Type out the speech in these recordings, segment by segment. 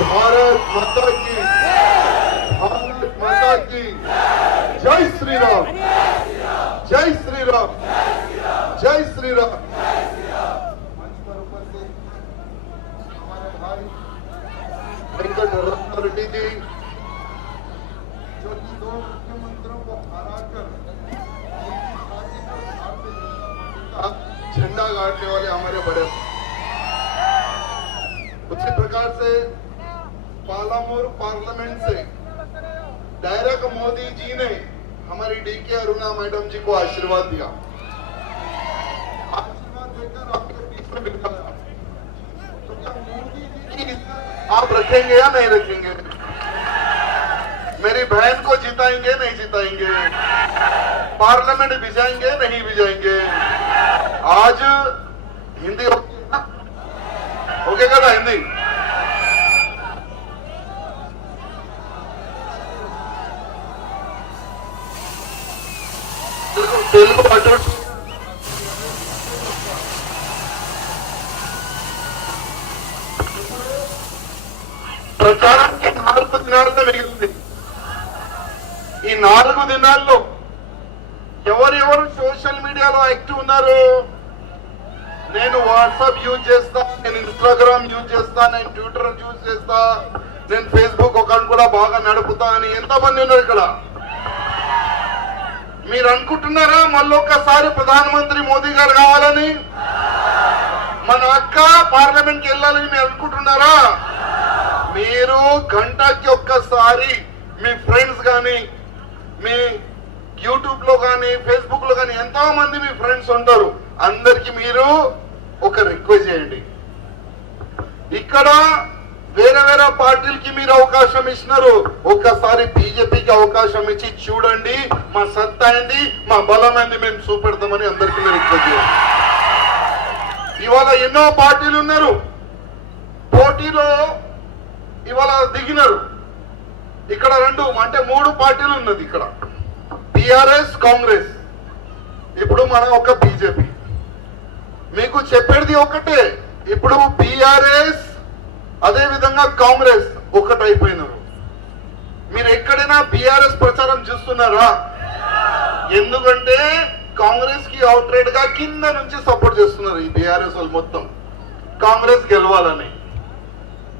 भारत माता की, भारत माता की जय श्री राम, जय श्री राम, जय श्री राम। मंच पर उपस्थित हमारे भाई वेंकट रेड्डी जी, जो कि 2 मुख्यमंत्रियों को हराकर झंडा गाड़ने वाले हमारे बड़े। उसी प्रकार से पालामोर पार्लियामेंट से डायरेक्ट मोदी जी ने हमारी डीके अरुणा मैडम जी को आशीर्वाद दिया। आशीर्वाद देकर आपके बीच में बिठाया, तो क्या मोदी जी की आप रखेंगे या नहीं रखेंगे? मेरी बहन को जिताएंगे नहीं जिताएंगे? पार्लियामेंट भिजाएंगे नहीं भिजाएंगे? आज हिंदी ओके కదా హిందీ? తెలుగు అటు ప్రచారానికి 4 దినాలతో మిగిలింది. ఈ 4 దినాల్లో ఎవరెవరు సోషల్ మీడియాలో యాక్టివ్ ఉన్నారు? నేను వాట్సాప్ యూజ్ చేస్తా, నేను ఇన్స్టాగ్రామ్ యూజ్ చేస్తా, నేను ట్విట్టర్ యూజ్ చేస్తా, నేను ఫేస్బుక్ అకౌంట్ కూడా బాగా నడుపుతా అని ఎంతమంది ఉన్నారు ఇక్కడ? మీరు అనుకుంటున్నారా మళ్ళొక్కసారి ప్రధానమంత్రి మోదీ గారు కావాలని? మన అక్క పార్లమెంట్కి వెళ్ళాలని మీరు అనుకుంటున్నారా? మీరు గంటకి ఒక్కసారి మీ ఫ్రెండ్స్ కానీ, మీ యూట్యూబ్ లో కానీ, ఫేస్బుక్ లో కానీ ఎంతో మంది మీ ఫ్రెండ్స్ ఉంటారు, అందరికి మీరు ఒక రిక్వెస్ట్ చేయండి. ఇక్కడ వేరే వేరే పార్టీలకి మీరు అవకాశం ఇచ్చినారు, ఒక్కసారి బీజేపీకి అవకాశం ఇచ్చి చూడండి, మా సత్తా ఏంది, మా బలం ఏంది మేము చూపెడతామని అందరికీ మీరు రిక్వెస్ట్ చేయండి. ఇవాళ ఎన్నో పార్టీలు ఉన్నారు, పోటీలో ఇవాళ దిగినారు. ఇక్కడ 3 పార్టీలు ఉన్నది ఇక్కడ, టిఆర్ఎస్, కాంగ్రెస్, ఇప్పుడు మన ఒక బీజేపీ. మీకు చెప్పేది ఒకటే, ఇప్పుడు బీఆర్ఎస్ అదే విధంగా కాంగ్రెస్ ఒకటైపోయినారు. మీరు ఎక్కడైనా బీఆర్ఎస్ ప్రచారం చూస్తున్నారా? ఎందుకంటే కాంగ్రెస్ కి అవుట్ రైట్ గా కింద నుంచి సపోర్ట్ చేస్తున్నారు ఈ బీఆర్ఎస్ వాళ్ళు మొత్తం, కాంగ్రెస్ గెలవాలని.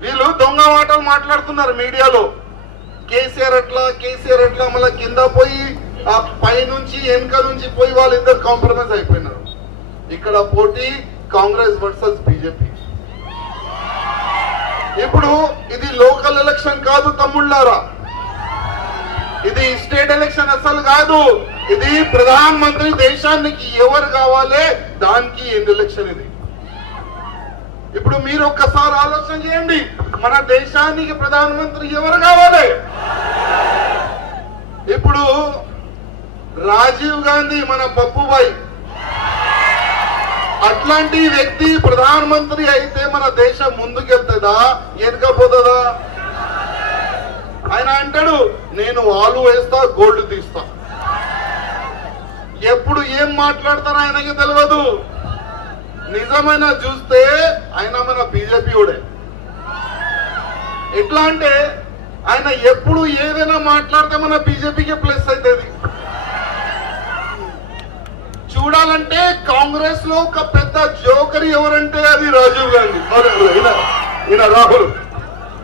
వీళ్ళు దొంగ మాటలు మాట్లాడుతున్నారు మీడియాలో, కేసీఆర్ అట్లా మళ్ళీ కింద పోయి ఆ పై నుంచి వెనుక నుంచి పోయి వాళ్ళిద్దరు కాంప్రమైజ్ అయిపోయినారు. ఇక్కడ పోటీ కాంగ్రెస్ వర్సెస్ బీజేపీ. ఇప్పుడు ఇది లోకల్ ఎలక్షన్ కాదు తమ్ముళ్ళారా, ఇది స్టేట్ ఎలక్షన్ అసలు కాదు. ఇది ప్రధానమంత్రి దేశానికి ఎవరు కావాలి దానికి ఎలక్షన్ ఇది. ఇప్పుడు మీరు ఒక్కసారి ఆలోచన చేయండి, మన దేశానికి ప్రధానమంత్రి ఎవరు కావాలి? ఇప్పుడు రాజీవ్ గాంధీ మన పప్పుబాయ్ అట్లాంటి వ్యక్తి ప్రధానమంత్రి అయితే మన దేశం ముందుకెళ్తుందా వెనుకపోతుందా? ఆయన అంటాడు నేను ఆలు వేస్తా, గోల్డ్ తీస్తా. ఎప్పుడు ఏం మాట్లాడతారో ఆయనకి తెలియదు. నిజమైన చూస్తే ఆయన మన బీజేపీ కూడా ఎట్లా అంటే ఆయన ఎప్పుడు ఏదైనా మాట్లాడితే మన బీజేపీకి ప్లస్ అవుతుంది. చూడాలంటే కాంగ్రెస్ లో ఒక పెద్ద జోకర్ ఎవరంటే అది రాజీవ్ గాంధీ. ఈయన రాహుల్,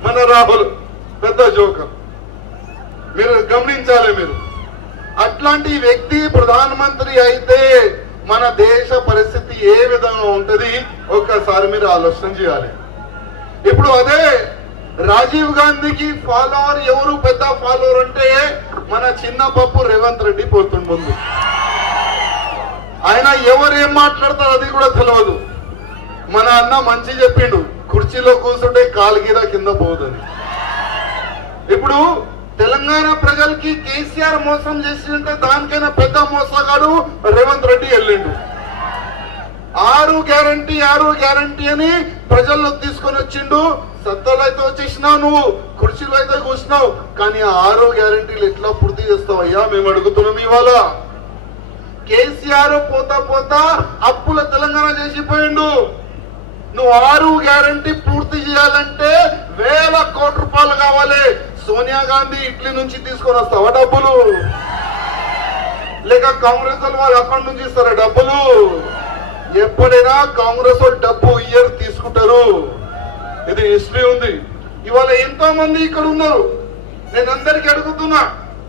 మన రాహుల్ పెద్ద జోకర్. మీరు గమనించాలి. మీరు అట్లాంటి వ్యక్తి ప్రధానమంత్రి అయితే మన దేశ పరిస్థితి ఏ విధంగా ఉంటది ఒక్కసారి మీరు ఆలోచన చేయాలి. ఇప్పుడు అదే రాజీవ్ గాంధీకి ఫాలోవర్ ఎవరు, పెద్ద ఫాలోవర్ అంటే మన చిన్న పప్పు రేవంత్ రెడ్డి పోతుంది ముందు. ఆయన ఎవరు ఏం మాట్లాడతారు అది కూడా తెలియదు. మన అన్న మంచి చెప్పిండు, కుర్చీలో కూర్చుంటే కాలు గీద కింద పోదని. ఇప్పుడు తెలంగాణ ప్రజలకి కేసీఆర్ మోసం చేసిందంటే దానికైనా పెద్ద మోసగాడు రేవంత్ రెడ్డి వెళ్ళిండు. 6 గ్యారంటీ అని ప్రజల్లోకి తీసుకొని వచ్చిండు. సత్తాలో అయితే వచ్చేసినావు, నువ్వు కుర్చీలో అయితే కూర్చున్నావు, కానీ 6 గ్యారంటీలు ఎట్లా పూర్తి చేస్తావయ్యా మేము అడుగుతున్నాం. ఇవాళ కేసీఆర్ పోతా అప్పుల తెలంగాణ చేసిపోయిండు. నువ్వు 6 గ్యారంటీ పూర్తి చేయాలంటే వేల కోట్ల రూపాయలు కావాలి. సోనియా గాంధీ ఇట్లీ నుంచి తీసుకొని వస్తావా డబ్బులు? లేక కాంగ్రెస్ వాళ్ళు వాళ్ళ అకౌంట్ నుంచి ఇస్తారా డబ్బులు? ఎప్పుడైనా కాంగ్రెస్ వాళ్ళు డబ్బు ఇయర్ తీసుకుంటారు. ఇది హిస్టరీ ఉంది. ఇవాళ ఎంతో మంది ఇక్కడ ఉన్నారు. నేను అందరికీ అడుగుతున్నా,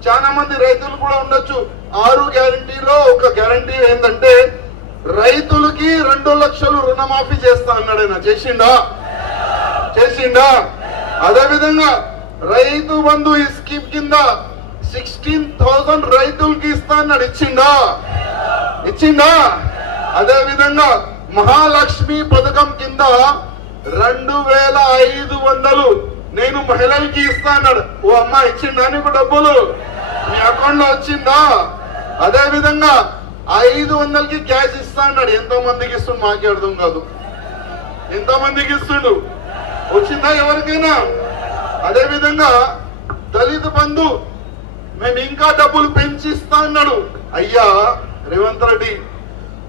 చాలా మంది రైతులు కూడా ఉండొచ్చు. 6 గ్యారంటీలో ఒక గ్యారంటీ ఏంటంటే రైతులకి 2 లక్షలు రుణమాఫీ చేస్తా అన్నాడు. ఆయన చేసిండా? అదే విధంగా రైతు బంధు ఈ స్కీమ్ కింద 16,000 రైతులకి ఇస్తా అన్నాడు. ఇచ్చిండా? అదే విధంగా మహాలక్ష్మి పథకం కింద 2,500 నేను మహిళలకి ఇస్తా అన్నాడు. ఓ అమ్మ ఇచ్చిండా నీకు డబ్బులు? మీ అకౌంట్ లో వచ్చిందా? అదే విధంగా 500కి క్యాష్ ఇస్తా అన్నాడు. ఎంతో మందికి ఇస్తుండు మాకే అర్థం కాదు. ఎంతో మందికి ఇస్తుండు, వచ్చిందా ఎవరికైనా? అదే విధంగా దళిత బంధు మేము ఇంకా డబ్బులు పెంచిస్తా అన్నాడు. అయ్యా రేవంత్ రెడ్డి,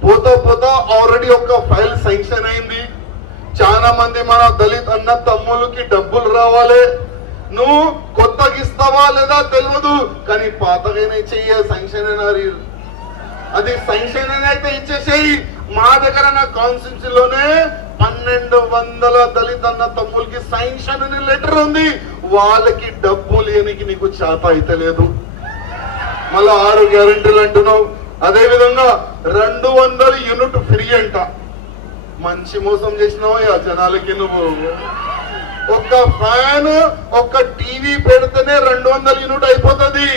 పోతా ఆల్రెడీ ఒక ఫైల్ శాంక్షన్ అయింది. చాలా మంది మన దళిత్ అన్న తమ్ములకి డబ్బులు రావాలి. నువ్వు కొత్తగా ఇస్తావా లేదా తెలియదు, కానీ పాతగానే చెయ్య శాంక్షన్ అయినారు. అది శాంక్షన్ అయితే ఇచ్చేసేయి. మా దగ్గర నా కాన్స్టిట్యూన్సీలోనే 1200 దళిత్ అన్న తమ్ములకి శాంక్షన్ అనే లెటర్ ఉంది. వాళ్ళకి డబ్బు లేనికి నీకు చేత అయితే లేదు. మళ్ళా 6 గ్యారెంటీలు అంటున్నావు. అదే విధంగా 200 యూనిట్ ఫ్రీ అంట. మంచి మోసం చేసినావు ఆ జనాలకి నువ్వు. ఒక ఫ్యాన్ ఒక టీవీ పెడితేనే 200 యూనిట్ అయిపోతుంది.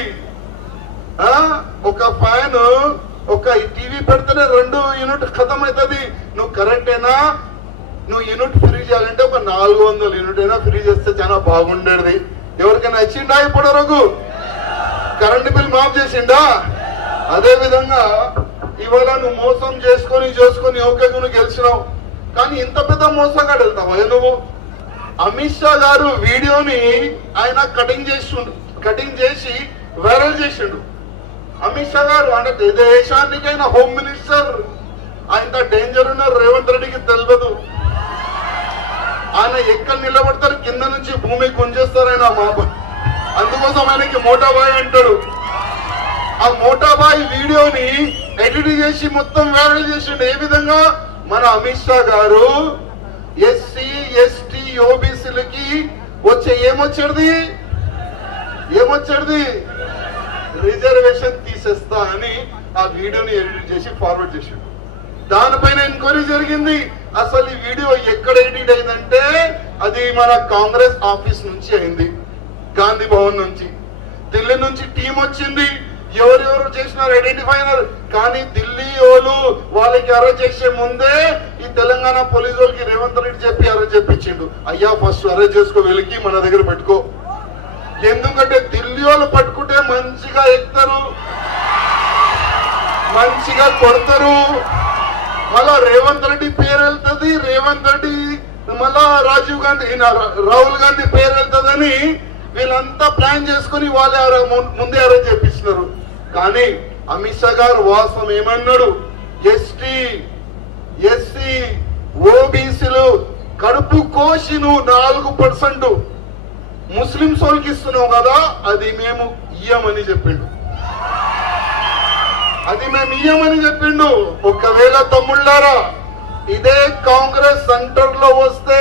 ఒక ఫ్యాన్ ఒక టీవీ పెడితేనే 2 యూనిట్ ఖతం అవుతుంది. నువ్వు కరెక్టేనా? నువ్వు యూనిట్ ఫ్రీ చేయాలంటే ఒక 400 యూనిట్ అయినా ఫ్రీ చేస్తే చాలా బాగుండేది. ఎవరికైనా ఇచ్చిండా ఇప్పటి వరకు? కరెంట్ బిల్ మాఫ్ చేసిండా? అదే విధంగా ఇవాళ నువ్వు మోసం చేసుకొని ఓకే నువ్వు గెలిచినావు, కానీ ఇంత పెద్ద మోసంగా వెళ్తావా నువ్వు? అమిత్ షా గారు వీడియోని ఆయన కటింగ్ చేసి వైరల్ చేసిండు. అమిత్ షా గారు అంటే దేశానికైనా హోమ్ మినిస్టర్. ఆయన డేంజర్ ఉన్నారు రేవంత్ రెడ్డికి తెలియదు. ఆయన ఎక్కడ నిలబడతారు, కింద నుంచి భూమి గుంజేస్తారు ఆయన అందుకోసం ఆయనకి మోటాబాయ్ అంటాడు. ఆ మోటాబాయ్ వీడియోని ఎడిట్ చేసి మొత్తం వైరల్ చేసిండు. ఏ విధంగా? మన అమిత్ షా గారు ఎస్సీ ఎస్టీ ఓబీసీలకి ఏమొచ్చేది రిజర్వేషన్ తీసేస్తా అని ఆ వీడియోని ఎడిట్ చేసి ఫార్వర్డ్ చేసిండు. దానిపైన ఎంక్వైరీ జరిగింది. అసలు ఈ వీడియో ఎక్కడ ఎడిట్ అయిందంటే అది మన కాంగ్రెస్ ఆఫీస్ నుంచి అయింది, గాంధీ భవన్ నుంచి. ఢిల్లీ నుంచి టీం వచ్చింది, ఎవరెవరు చేసినారు ఐడెంటిఫై అయినారు. కానీ ఢిల్లీ వాళ్ళు వాళ్ళకి అరెస్ట్ చేసే ముందే ఈ తెలంగాణ పోలీసు వాళ్ళకి రేవంత్ రెడ్డి చెప్పి అరెస్ట్ చేపించిండు. అయ్యా ఫస్ట్ అరెస్ట్ చేసుకో, వెలికి మన దగ్గర పెట్టుకో. ఎందుకంటే ఢిల్లీ వాళ్ళు పట్టుకుంటే మంచిగా ఎక్కుతారు, మంచిగా కొడతారు. మళ్ళా రేవంత్ రెడ్డి పేరు వెళ్తుంది, రేవంత్ రెడ్డి మళ్ళా రాహుల్ గాంధీ పేరు వెళ్తుందని వీళ్ళంతా ప్లాన్ చేసుకుని వాళ్ళే ముందే అరెస్ట్ చేపిస్తున్నారు. కానీ అమిత్ షా గారు వాస్తవం ఏమన్నాడు? ఎస్టీ ఎస్సీ ఓబీసీలు కడుపు కోసి నువ్వు 4% ముస్లింస్ వాళ్ళకి ఇస్తున్నావు కదా, అది మేము ఇయ్యమని చెప్పిండు. ఒకవేళ తమ్ముళ్ళారా ఇదే కాంగ్రెస్ సెంటర్ లో వస్తే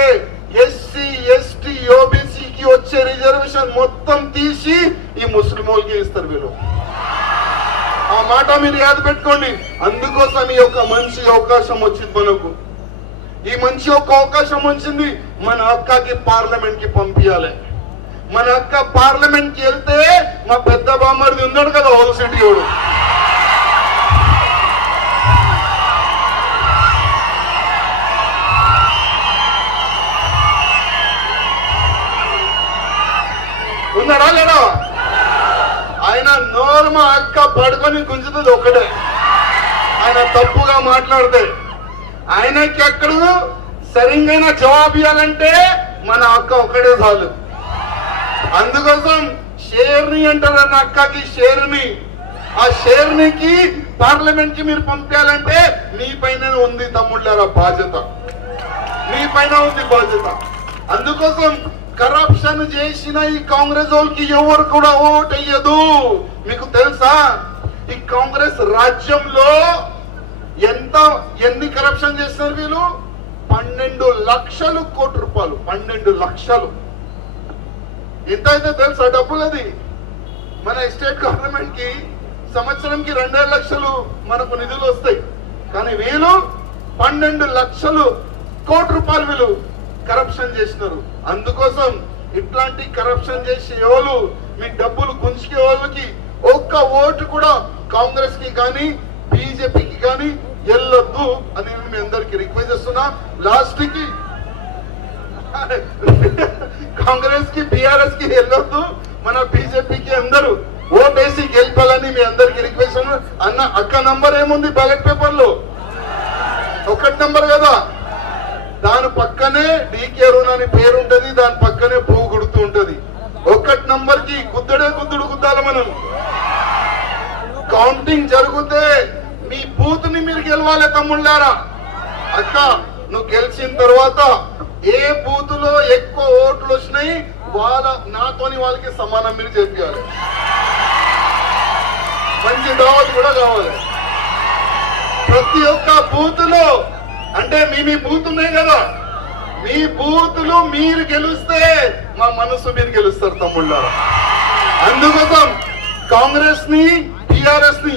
ఎస్సీ ఎస్టీ ఓబీసీకి వచ్చే రిజర్వేషన్ మొత్తం తీసి ఈ ముస్లిం వాళ్ళకి ఇస్తారు వీళ్ళు. ఆ మాట మీరు యాద పెట్టుకోండి. అందుకోసం ఈ యొక్క మంచి అవకాశం వచ్చింది మనకు. ఈ మంచి అవకాశం వచ్చింది. మన అక్కకి పార్లమెంట్ కి పంపించాలి. మన అక్క పార్లమెంట్ కి వెళ్తే మా పెద్ద బామ్మర్ది ఉన్నాడు కదా హోల్ సిటీ వాడు, ఉన్నాడా లేడా? ఆయన నోరు మా అక్క పడుకొని గుంజుతుంది ఒకటే. ఆయన తప్పుగా మాట్లాడితే ఆయనకి ఎక్కడ సరిగ్గా జవాబు ఇవ్వాలంటే మన అక్క ఒక్కడే చాలు. అందుకోసం షేర్ని అంటారు అన్న అక్కకి షేర్ని. ఆ షేర్నికి పార్లమెంట్ కి మీరు పంపించాలంటే మీ పైన ఉంది తమ్ముళ్ళారా బాధ్యత. మీ పైన ఉంది బాధ్యత. అందుకోసం కరప్షన్ చేసిన ఈ కాంగ్రెస్ వాళ్ళకి ఎవరు కూడా ఓట్ అయ్యదు. మీకు తెలుసా ఈ కాంగ్రెస్ రాజ్యంలో ఎన్ని కరప్షన్ చేస్తున్నారు వీళ్ళు? 12 లక్షల కోట్ల రూపాయలు. 12 లక్షలు ఎంత అయితే తెలుసా డబ్బులు? అది మన స్టేట్ గవర్నమెంట్ కి సంవత్సరంకి 2.5 లక్షలు మనకు నిధులు వస్తాయి. కానీ వీళ్ళు 12 లక్షలు కోట్ల రూపాయలు వీళ్ళు కరప్షన్ చేసినారు. అందుకోసం ఇట్లాంటి కరప్షన్ చేసే వాళ్ళు, మీ డబ్బులు గుంజుకే వాళ్ళకి ఒక్క ఓటు కూడా కాంగ్రెస్ కి కానీ బీజేపీకి కానీ వెళ్ళొద్దు అని నేను మీ అందరికి రిక్వెస్ట్ చేస్తున్నా. లాస్ట్ కి కాంగ్రెస్ కి బీఆర్ఎస్ కి వెళ్ళొద్దు, మన బీజేపీకి అందరూ ఓటేసి గెలిపాలని మీ అందరికి రిక్వెస్ట్ అన్న. అక్క నంబర్ ఏముంది బ్యాలెట్ పేపర్ లో? 1 నంబర్ కదా. దాని పక్కనే డీకే అరుణ్ అని పేరు ఉంటది, దాని పక్కనే పువ్వు గుర్తు ఉంటది. 1 నంబర్ కి గుద్దుడు గుద్దాలి మనం. కౌంటింగ్ జరిగితే మీ బూత్ ని మీరు గెలవాలి తమ్ముళ్ళారా. అక్క నువ్వు గెలిచిన తర్వాత ఏ బూత్ లో ఎక్కువ ఓట్లు వచ్చినాయి నాతోని వాళ్ళకి సమానం మీరు చెప్పాలి. మంచి దావత్ కూడా కావాలి. ప్రతి ఒక్క బూత్ లో అంటే మీ బూత్ ఉన్నాయి కదా, మీ బూతులు మీరు గెలిస్తే మా మనసు మీరు గెలుస్తారు తమ్ముళ్ళారా. అందుకోసం కాంగ్రెస్ ని టిఆర్ఎస్ ని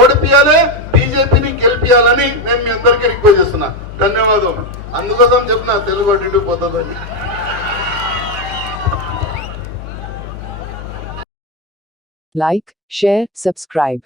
ఓడిపియాలి, బీజేపీని గెలిపియాలని నేను మీ అందరికీ రిక్వెస్ట్ చేస్తున్నా. ధన్యవాదం. అందుకోసం చెప్పిన తెలుగు అటు పోతుందని. Like, share, subscribe.